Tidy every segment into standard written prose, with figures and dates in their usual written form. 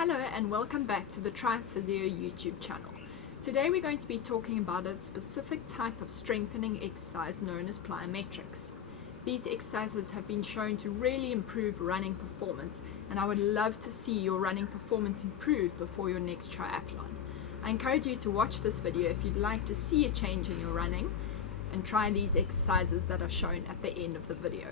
Hello and welcome back to the Try Physio YouTube channel. Today we're going to be talking about a specific type of strengthening exercise known as plyometrics. These exercises have been shown to really improve running performance, and I would love to see your running performance improve before your next triathlon. I encourage you to watch this video if you'd like to see a change in your running and try these exercises that I've shown at the end of the video.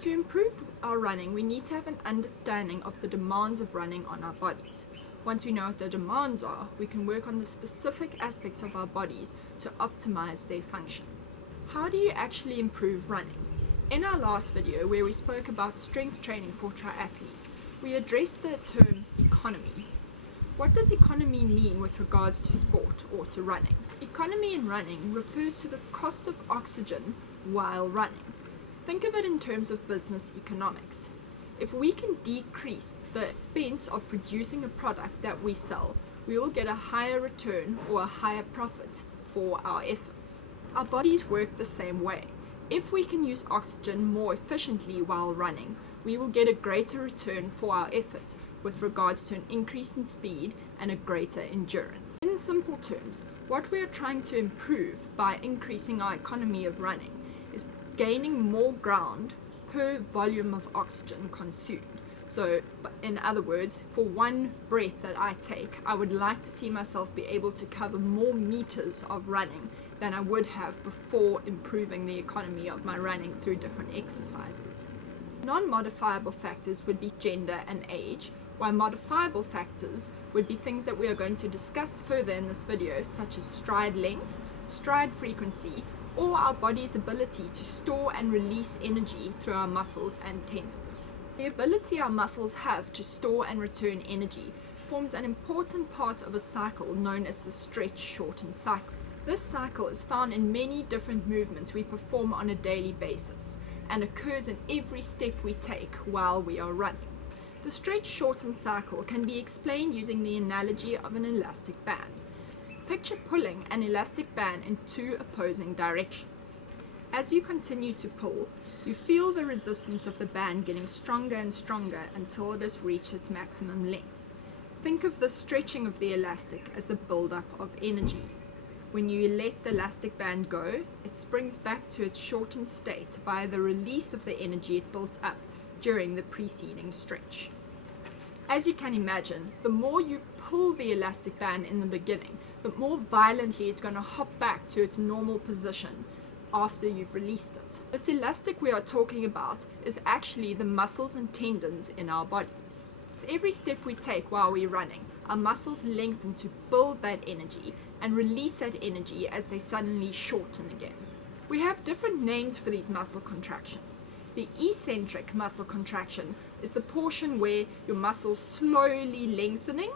To improve our running, we need to have an understanding of the demands of running on our bodies. Once we know what the demands are, we can work on the specific aspects of our bodies to optimize their function. How do you actually improve running? In our last video, where we spoke about strength training for triathletes, we addressed the term economy. What does economy mean with regards to sport or to running? Economy in running refers to the cost of oxygen while running. Think of it in terms of business economics. If we can decrease the expense of producing a product that we sell, we will get a higher return or a higher profit for our efforts. Our bodies work the same way. If we can use oxygen more efficiently while running, we will get a greater return for our efforts with regards to an increase in speed and a greater endurance. In simple terms, what we are trying to improve by increasing our economy of running is gaining more ground per volume of oxygen consumed. So in other words, for one breath that I take, I would like to see myself be able to cover more meters of running than I would have before improving the economy of my running through different exercises. Non-modifiable factors would be gender and age, while modifiable factors would be things that we are going to discuss further in this video, such as stride length, stride frequency, or our body's ability to store and release energy through our muscles and tendons. The ability our muscles have to store and return energy forms an important part of a cycle known as the stretch-shorten cycle. This cycle is found in many different movements we perform on a daily basis and occurs in every step we take while we are running. The stretch-shorten cycle can be explained using the analogy of an elastic band. Picture pulling an elastic band in two opposing directions. As you continue to pull, you feel the resistance of the band getting stronger and stronger until it has reached its maximum length. Think of the stretching of the elastic as the build-up of energy. When you let the elastic band go, it springs back to its shortened state via the release of the energy it built up during the preceding stretch. As you can imagine, the more you pull the elastic band in the beginning, the more violently it's going to hop back to its normal position after you've released it. This elastic we are talking about is actually the muscles and tendons in our bodies. With every step we take while we're running, our muscles lengthen to build that energy and release that energy as they suddenly shorten again. We have different names for these muscle contractions. The eccentric muscle contraction is the portion where your muscles slowly lengthening,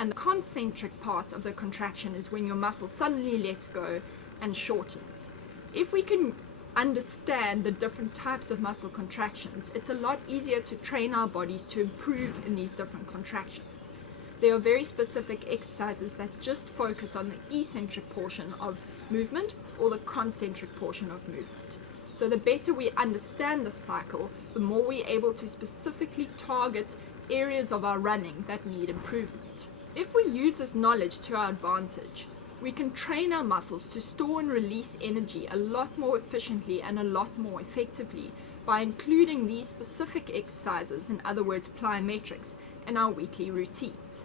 and the concentric part of the contraction is when your muscle suddenly lets go and shortens. If we can understand the different types of muscle contractions, it's a lot easier to train our bodies to improve in these different contractions. There are very specific exercises that just focus on the eccentric portion of movement or the concentric portion of movement. So the better we understand the cycle, the more we're able to specifically target areas of our running that need improvement. If we use this knowledge to our advantage, we can train our muscles to store and release energy a lot more efficiently and a lot more effectively by including these specific exercises, in other words plyometrics, in our weekly routines.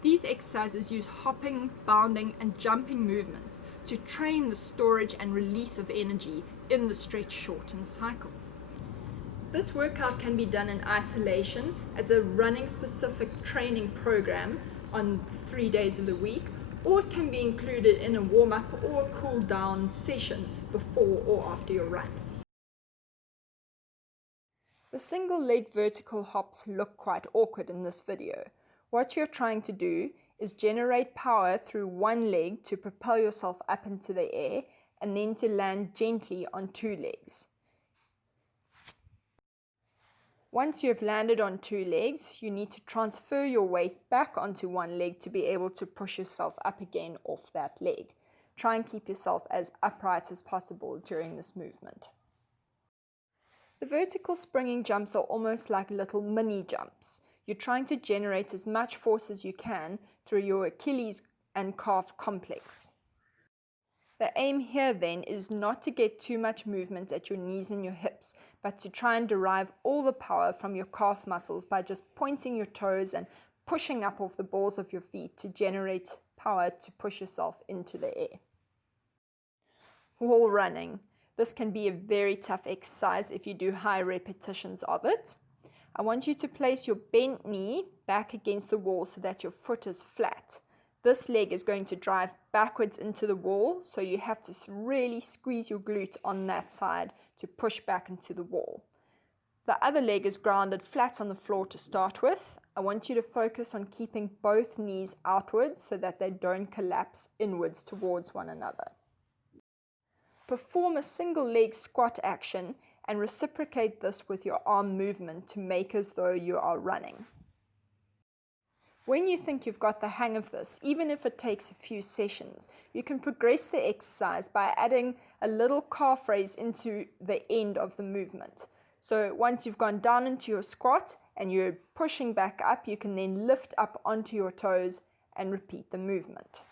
These exercises use hopping, bounding, and jumping movements to train the storage and release of energy in the stretch-shorten cycle. This workout can be done in isolation as a running-specific training program on 3 days of the week, or it can be included in a warm-up or a cool-down session before or after your run. The single-leg vertical hops look quite awkward in this video. What you're trying to do is generate power through one leg to propel yourself up into the air and then to land gently on two legs. Once you have landed on two legs, you need to transfer your weight back onto one leg to be able to push yourself up again off that leg. Try and keep yourself as upright as possible during this movement. The vertical springing jumps are almost like little mini jumps. you're trying to generate as much force as you can through your Achilles and calf complex. The aim here then is not to get too much movement at your knees and your hips, but to try and derive all the power from your calf muscles by just pointing your toes and pushing up off the balls of your feet to generate power to push yourself into the air. Wall running. This can be a very tough exercise if you do high repetitions of it. I want you to place your bent knee back against the wall so that your foot is flat. This leg is going to drive backwards into the wall, so you have to really squeeze your glute on that side to push back into the wall. The other leg is grounded flat on the floor to start with. I want you to focus on keeping both knees outwards so that they don't collapse inwards towards one another. Perform a single leg squat action and reciprocate this with your arm movement to make as though you are running. When you think you've got the hang of this, even if it takes a few sessions, you can progress the exercise by adding a little calf raise into the end of the movement. So once you've gone down into your squat and you're pushing back up, you can then lift up onto your toes and repeat the movement.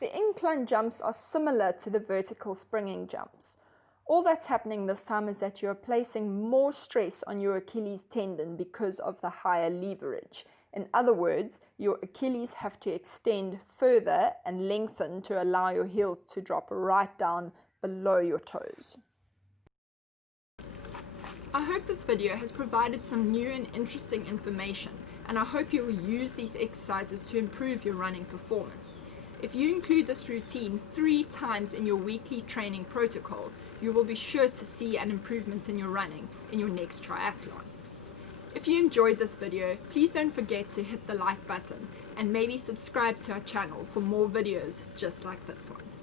The incline jumps are similar to the vertical springing jumps. All that's happening this time is that you're placing more stress on your Achilles tendon because of the higher leverage. In other words, your Achilles have to extend further and lengthen to allow your heels to drop right down below your toes. I hope this video has provided some new and interesting information, and I hope you will use these exercises to improve your running performance. If you include this routine 3 times in your weekly training protocol, you will be sure to see an improvement in your running in your next triathlon. If you enjoyed this video, please don't forget to hit the like button and maybe subscribe to our channel for more videos just like this one.